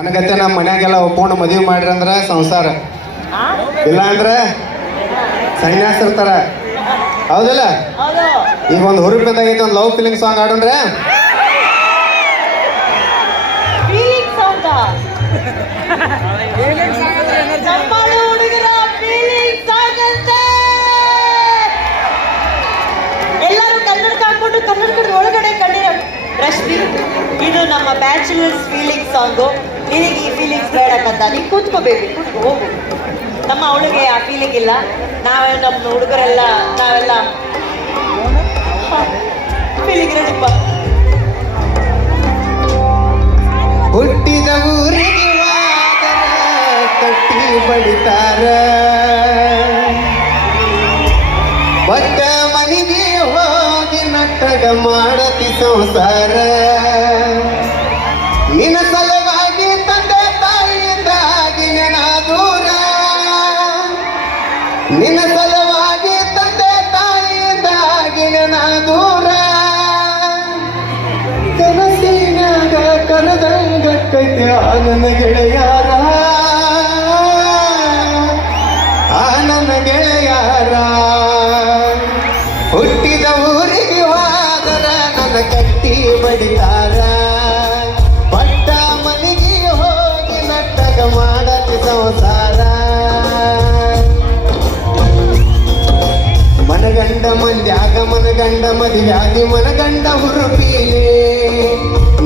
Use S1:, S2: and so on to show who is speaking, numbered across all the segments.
S1: ನನಗತ್ತೆ ನಮ್ಮ ಮನ್ಯಾಗೆಲ್ಲ ಒಪ್ಕೊಂಡು ಮದುವೆ ಮಾಡ್ರಿ ಅಂದ್ರೆ ಸಂಸಾರ. ಇಲ್ಲ ಅಂದ್ರೆ ಸನ್ಯಾಸ ಇರ್ತಾರ ಹೌದಿಲ್ಲ ಈಗ ಒಂದು ಹುರುಪದಾಗೈತೆ ಒಂದು ಲವ್ ಫೀಲಿಂಗ್ ಸಾಂಗ್ ಆಡೋಣ್ರೆ
S2: ಕನ್ನಡಕದ ಒಳಗಡೆ ಕಣ್ಣಿರ ರಶ್ಮಿ ಇದು ನಮ್ಮ ಬ್ಯಾಚುಲರ್ಸ್ ಫೀಲಿಂಗ್ ಸಾಂಗು ನಿನಗೆ ಈ ಫೀಲಿಂಗ್ಸ್ ಬೇಡಕ್ಕಂತ ನೀನು ಕೂತ್ಕೋಬೇಕು, ಕೂತ್ಕೊ, ಹೋಗು. ನಮ್ಮ ಅವಳಿಗೆ ಆ ಫೀಲಿಂಗ್ ಇಲ್ಲ. ನಾವೇ ನಮ್ಮ ಹುಡುಗರೆಲ್ಲ, ನಾವೆಲ್ಲ ಫೀಲಿಂಗ್ ರೆಡಿಪ್ಪ
S1: ಹುಟ್ಟಿದ ಊರಿಗೆ ಕಟ್ಟಿ ಬಡಿತಾರ. ಒಟ್ಟ ಮನೆಗೆ ಹೋಗಿ ನಟ್ಟಗ ಮಾಡತಿ ಸಂಸಾರ. ದೂರ. ಕನಸಿನಾಗ ಕನದಂಗಕ್ಕೈತೆ ಆನನ ಗೆಳೆಯಾರ. ಆನನ ಗೆಳೆಯಾರ. ಹುಟ್ಟಿದ ಊರಿಗೆ ಹೋದರ ನನ್ನ ಕಟ್ಟಿ ಬಡಿತಾರ. ಪಟ್ಟ ಮನೆಗೆ ಹೋಗಿ ನಟ್ಟಗ ಮಾಡತಿ ಸಂಸಾರ. ಮಂದ್ಯಾಗ ಮನಗಂಡ ಮನ ಗಂಡ ಹುರುಪೀಲೆ.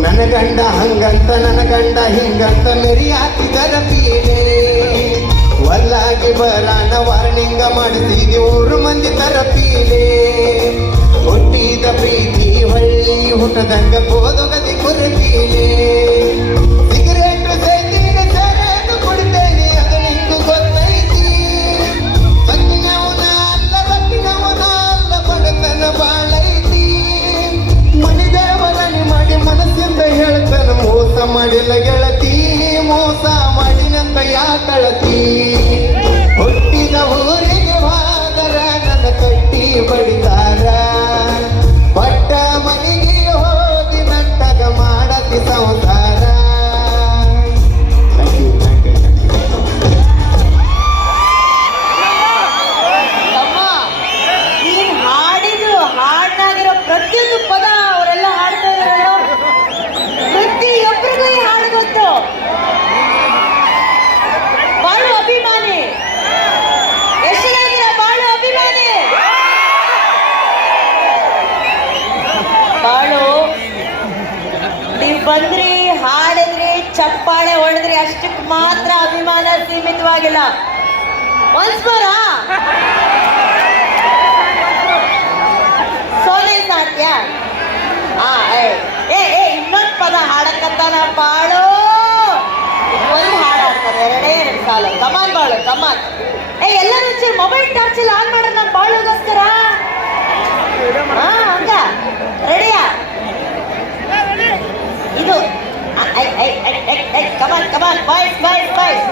S1: ನನ್ನ ಗಂಡ ಹಂಗಂತ, ನನ್ನ ಗಂಡ ಹಿಂಗಂತ ಮೆರಿಯಾತಿದರ ಪೀಲೆ ಒಲ್ಲಾಗಿ ಬರಾನ ವಾರ್ನಿಂಗ ಮಾಡಿಸಿಗೆ ಊರು ಮಂದಿ ತರ ಪೀಲೆ ಹುಟ್ಟಿದ ಪ್ರೀತಿ, ಹೊಳ್ಳಿ ಹುಟ್ಟದಂಗ
S2: aqui. ಮಾತ್ರ ಅಭಿಮಾನ ಸೀಮಿತವಾಗಿಲ್ಲ. ಒನ್ಸ್ ಮೋರ ಸೋನೆ ಸಾಧ್ಯ? ಆ ಏ ಏ ಇನ್ನೊಂದು ಪದ ಹಾಡಕ್ಕಂತಾನ ಬಾಳು come on come on boys boys boys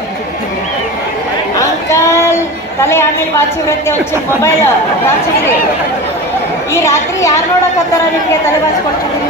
S2: uncle ತಲೆ ಆಮೇಲೆ ಬಾಚಿವ್ರಂತೆ ಒಂಚೂರು ಮೊಬೈಲ್ ಬಾಚಿದ್ರಿ ಈ ರಾತ್ರಿ ಯಾರು ನೋಡಕತ್ತಾರ ನಿಮ್ಗೆ ತಲೆ ಬಾಚ್ಕೊಳ್ತಿದ್ರಿ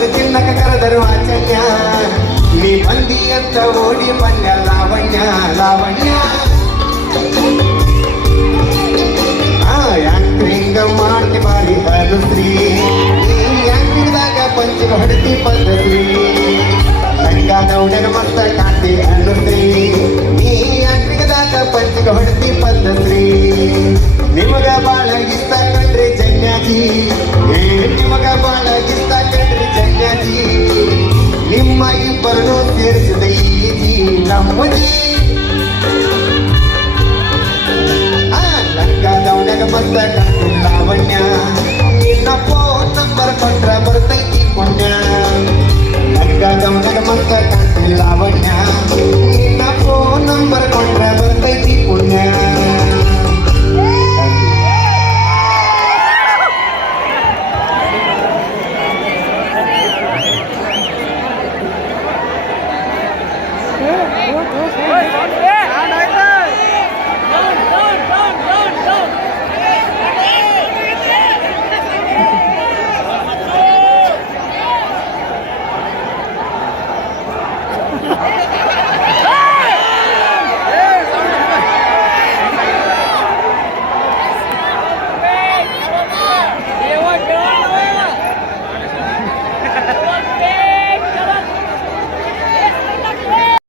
S1: ಚಾಚುನು ತಿನ್ನಕ ಕರೆದರು ವಾಚನ್ಯ ನೀ ಬಂದಿ ಅಂತ ಓಡಿ ಬಂದ ಲಾವಣ್ಯ ಲಾವಣ್ಯ. ಆ ಯಾಂತ್ರಿಂಗ ಮಾಡ್ತಿ ಬಾರಿ ಅನುಶ್ರೀ ನೀ ಪಂಚಿ ಹೊಡತಿ ಪದ್ಧತಿ? ಲಂಗ ದೌಡನ ಮತ್ತ ಕಾಂತಿ ಅನುಶ್ರೀ ನೀ ಯಾಂತ್ರಿಕದಾಗ ಪಂಚ ಹೊಡತಿ ಪದ್ಧತಿ? ನಿಮಗ ಬಾಳ ಇಷ್ಟ